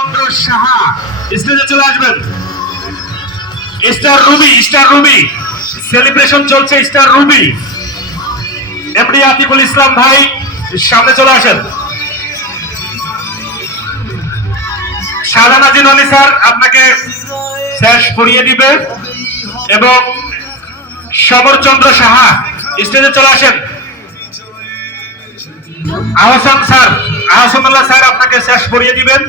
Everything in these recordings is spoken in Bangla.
চন্দ্র সাহা স্টেজে চলে আসবেন। স্টার রুবি সেলিব্রেশন চলছে। স্টার রুবি এমডি আতিকুল ইসলাম ভাই সামনে চলে আসেন। শাহজাহান আজিজ আলী স্যার আপনাকে শেষ পড়িয়ে দিবে এবং সমরচন্দ্র সাহা স্টেজে চলে আসেন। আহসানুল্লাহ স্যার আপনাকে শেষ পড়িয়ে দিবেন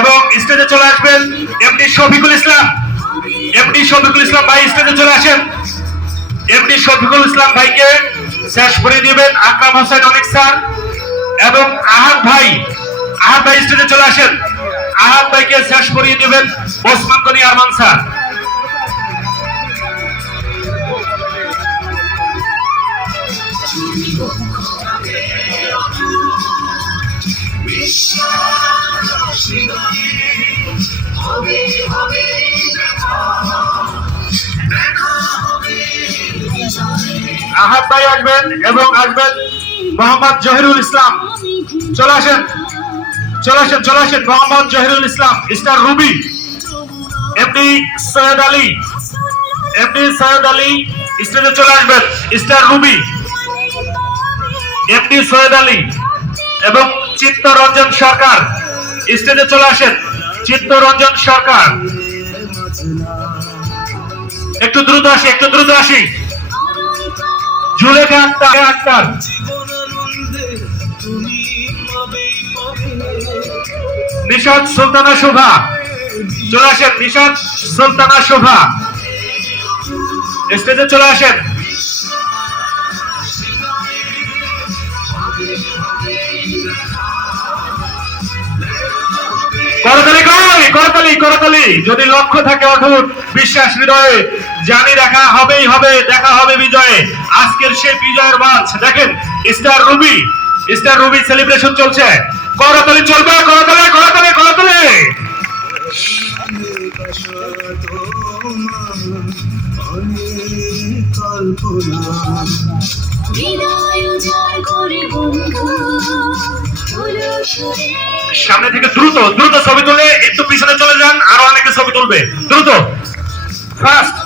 এবং স্টেজে চলে আসবেন এমডি শফিকুল ইসলাম ভাই স্টেজে চলে আসেন। এমডি শফিকুল ইসলাম ভাইকে শেষ পড়িয়ে দিবেন আকরাম হোসেন অনিক স্যার এবং আহাদ ভাই স্টেজে চলে আসেন। আহাদ ভাইকে শেষ পড়িয়ে দিবেন ওসমান গনি আরমান স্যার। আহাদ ভাই আসবেন এবং আসবেন মোহাম্মদ জহিরুল ইসলাম। চলে আসেন মোহাম্মদ জহিরুল ইসলাম। Star Ruby MD Syed Ali স্টেজে চলে আসবেন। Star Ruby MD Syed Ali এবং চিত্তরঞ্জন সরকার স্টেজে চলে আসেন। চিত্তরঞ্জন সরকার একটু দ্রুত আসি। জুলেখা আক্তার নিশাদ সুলতানা শোভা চলে আসেন। নিশাদ সুলতানা শোভা স্টেজে চলে আসেন। করতালি যদি লক্ষ্য থাকে অটুট বিশ্বাস হৃদয়ে জানি দেখা হবে বিজয়ে। আজকের সেই বিজয়ের মাছ দেখেন স্টার রুবি সেলিব্রেশন চলছে। করতালি চলবে, করতালি। সামনে থেকে দ্রুত ছবি তুলে একটু পিছনে চলে যান, আরো অনেকে ছবি তুলবে। দ্রুত ফাস্ট